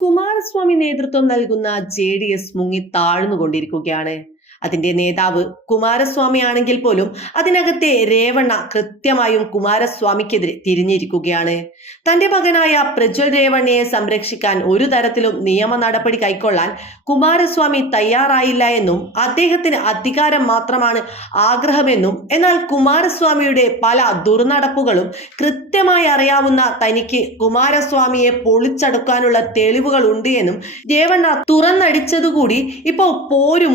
കുമാരസ്വാമി നേതൃത്വം നൽകുന്ന J D S മുങ്ങി താഴ്ന്നുകൊണ്ടിരിക്കുകയാണ്. അതിന്റെ നേതാവ് കുമാരസ്വാമി ആണെങ്കിൽ പോലും അതിനകത്തെ രേവണ്ണ കൃത്യമായും കുമാരസ്വാമിക്കെതിരെ തിരിഞ്ഞിരിക്കുകയാണ്. തന്റെ മകനായ പ്രജ്വൽ രേവണ്ണയെ സംരക്ഷിക്കാൻ ഒരു തരത്തിലും നിയമ നടപടി കൈക്കൊള്ളാൻ കുമാരസ്വാമി തയ്യാറായില്ല എന്നും അദ്ദേഹത്തിന് അധികാരം മാത്രമാണ് ആഗ്രഹമെന്നും എന്നാൽ കുമാരസ്വാമിയുടെ പല ദുർനടപ്പുകളും കൃത്യമായി അറിയാവുന്ന തനിക്ക് കുമാരസ്വാമിയെ പൊളിച്ചടുക്കാനുള്ള തെളിവുകൾ ഉണ്ട് എന്നും രേവണ്ണ തുറന്നടിച്ചതുകൂടി ഇപ്പോൾ പോരു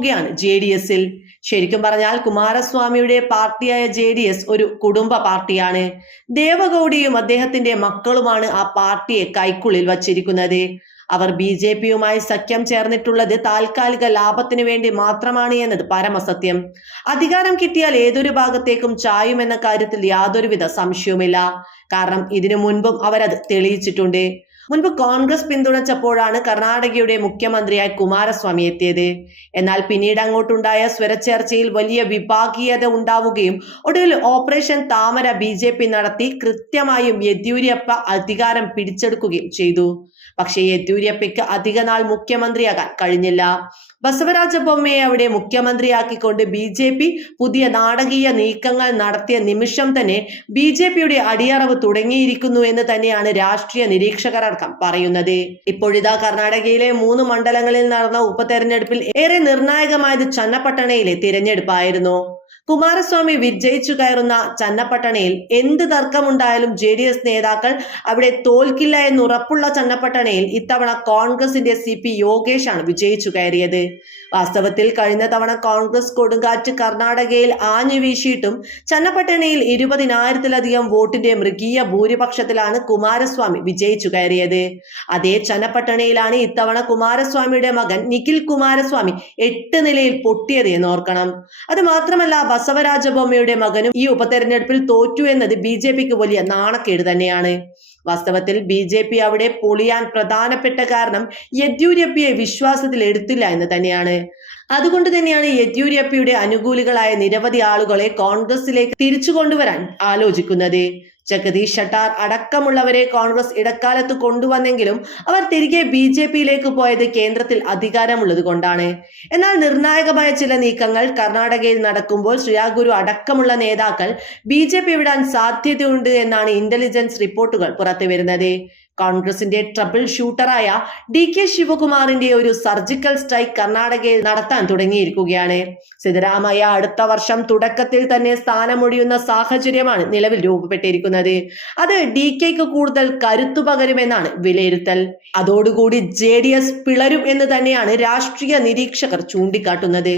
മുറുകിയിരിക്കുകയാണ് ജെ ഡി എസിൽ. ശരിക്കും പറഞ്ഞാൽ കുമാരസ്വാമിയുടെ പാർട്ടിയായ ജെ ഡി എസ് ഒരു കുടുംബ പാർട്ടിയാണ്. ദേവഗൌഡിയും അദ്ദേഹത്തിന്റെ മക്കളുമാണ് ആ പാർട്ടിയെ കൈക്കുള്ളിൽ വച്ചിരിക്കുന്നത്. അവർ ബി ജെ പിയുമായി സഖ്യം ചേർന്നിട്ടുള്ളത് താൽക്കാലിക ലാഭത്തിനു വേണ്ടി മാത്രമാണ് എന്നത് പരമസത്യം. അധികാരം കിട്ടിയാൽ ഏതൊരു ഭാഗത്തേക്കും ചായും എന്ന കാര്യത്തിൽ യാതൊരുവിധ സംശയവുമില്ല. കാരണം ഇതിനു മുൻപും അവരത് തെളിയിച്ചിട്ടുണ്ട്. മുൻപ് കോൺഗ്രസ് പിന്തുണച്ചപ്പോഴാണ് കർണാടകയുടെ മുഖ്യമന്ത്രിയായി കുമാരസ്വാമി എത്തിയത്. എന്നാൽ പിന്നീട് അങ്ങോട്ടുണ്ടായ സ്വരച്ചേർച്ചയിൽ വലിയ വിഭാഗീയത ഉണ്ടാവുകയും ഒടുവിൽ ഓപ്പറേഷൻ താമര ബി നടത്തി കൃത്യമായും യെദ്യൂരപ്പ അധികാരം പിടിച്ചെടുക്കുകയും ചെയ്തു. പക്ഷേ യെദ്യൂരപ്പയ്ക്ക് അധിക നാൾ മുഖ്യമന്ത്രിയാകാൻ കഴിഞ്ഞില്ല. ബസവരാജ ബൊമ്മയെ അവിടെ മുഖ്യമന്ത്രിയാക്കിക്കൊണ്ട് ബി ജെ പി പുതിയ നാടകീയ നീക്കങ്ങൾ നടത്തിയ നിമിഷം തന്നെ ബി ജെ പിയുടെ അടിയറവ് തുടങ്ങിയിരിക്കുന്നു എന്ന് തന്നെയാണ് രാഷ്ട്രീയ നിരീക്ഷകരടക്കം പറയുന്നത്. ഇപ്പോഴിതാ കർണാടകയിലെ മൂന്ന് മണ്ഡലങ്ങളിൽ നടന്ന ഉപതെരഞ്ഞെടുപ്പിൽ ഏറെ നിർണായകമായത് ചന്നപ്പട്ടണയിലെ തിരഞ്ഞെടുപ്പായിരുന്നു. കുമാരസ്വാമി വിജയിച്ചു കയറുന്ന ചന്നപ്പട്ടണയിൽ എന്ത് തർക്കമുണ്ടായാലും ജെ ഡി എസ് നേതാക്കൾ അവിടെ തോൽക്കില്ല എന്ന് ഉറപ്പുള്ള ചന്നപ്പട്ടണയിൽ ഇത്തവണ കോൺഗ്രസിന്റെ സി പി യോഗേഷാണ് വിജയിച്ചു കയറിയത്. വാസ്തവത്തിൽ കഴിഞ്ഞ തവണ കോൺഗ്രസ് കൊടുങ്കാറ്റ് കർണാടകയിൽ ആഞ്ഞു വീശിയിട്ടും ചന്നപ്പട്ടണയിൽ ഇരുപതിനായിരത്തിലധികം വോട്ടിന്റെ മൃഗീയ ഭൂരിപക്ഷത്തിലാണ് കുമാരസ്വാമി വിജയിച്ചു കയറിയത്. അതേ ചന്നപ്പട്ടണയിലാണ് ഇത്തവണ കുമാരസ്വാമിയുടെ മകൻ നിഖിൽ കുമാരസ്വാമി എട്ട് നിലയിൽ പൊട്ടിയത് എന്ന് ഓർക്കണം. അത് മാത്രമല്ല ബസവരാജ മകനും ഈ ഉപതെരഞ്ഞെടുപ്പിൽ തോറ്റു എന്നത് ബി വലിയ നാണക്കേട് തന്നെയാണ്. വാസ്തവത്തിൽ ബി ജെ പി അവിടെ പൊളിയാൻ പ്രധാനപ്പെട്ട കാരണം യെദ്യൂരപ്പയെ വിശ്വാസത്തിൽ എടുത്തില്ല എന്ന് തന്നെയാണ്. അതുകൊണ്ട് തന്നെയാണ് യെദ്യൂരപ്പയുടെ അനുകൂലികളായ നിരവധി ആളുകളെ കോൺഗ്രസിലേക്ക് തിരിച്ചു കൊണ്ടുവരാൻ ആലോചിക്കുന്നത്. ജഗദീഷ് ഷട്ടാർ അടക്കമുള്ളവരെ കോൺഗ്രസ് ഇടക്കാലത്ത് കൊണ്ടുവന്നെങ്കിലും അവർ തിരികെ ബി ജെ പിയിലേക്ക് പോയത് കേന്ദ്രത്തിൽ അധികാരമുള്ളത് കൊണ്ടാണ്. എന്നാൽ നിർണായകമായ ചില നീക്കങ്ങൾ കർണാടകയിൽ നടക്കുമ്പോൾ ശ്രീയാഗുരു അടക്കമുള്ള നേതാക്കൾ ബി ജെ പി വിടാൻ സാധ്യതയുണ്ട് എന്നാണ് ഇന്റലിജൻസ് റിപ്പോർട്ടുകൾ പുറത്തുവരുന്നത്. കോൺഗ്രസിന്റെ ട്രബിൾ ഷൂട്ടറായ ഡി കെ ശിവകുമാറിന്റെ ഒരു സർജിക്കൽ സ്ട്രൈക്ക് കർണാടകയിൽ നടത്താൻ തുടങ്ങിയിരിക്കുകയാണ്. സിദ്ധരാമയ്യ അടുത്ത വർഷം തുടക്കത്തിൽ തന്നെ സ്ഥാനമൊഴിയുന്ന സാഹചര്യമാണ് നിലവിൽ രൂപപ്പെട്ടിരിക്കുന്നത്. അത് ഡി കെക്ക് കൂടുതൽ കരുത്തു പകരുമെന്നാണ് വിലയിരുത്തൽ. അതോടുകൂടി ജെ ഡി എസ് പിളരും എന്ന് തന്നെയാണ് രാഷ്ട്രീയ നിരീക്ഷകർ ചൂണ്ടിക്കാട്ടുന്നത്.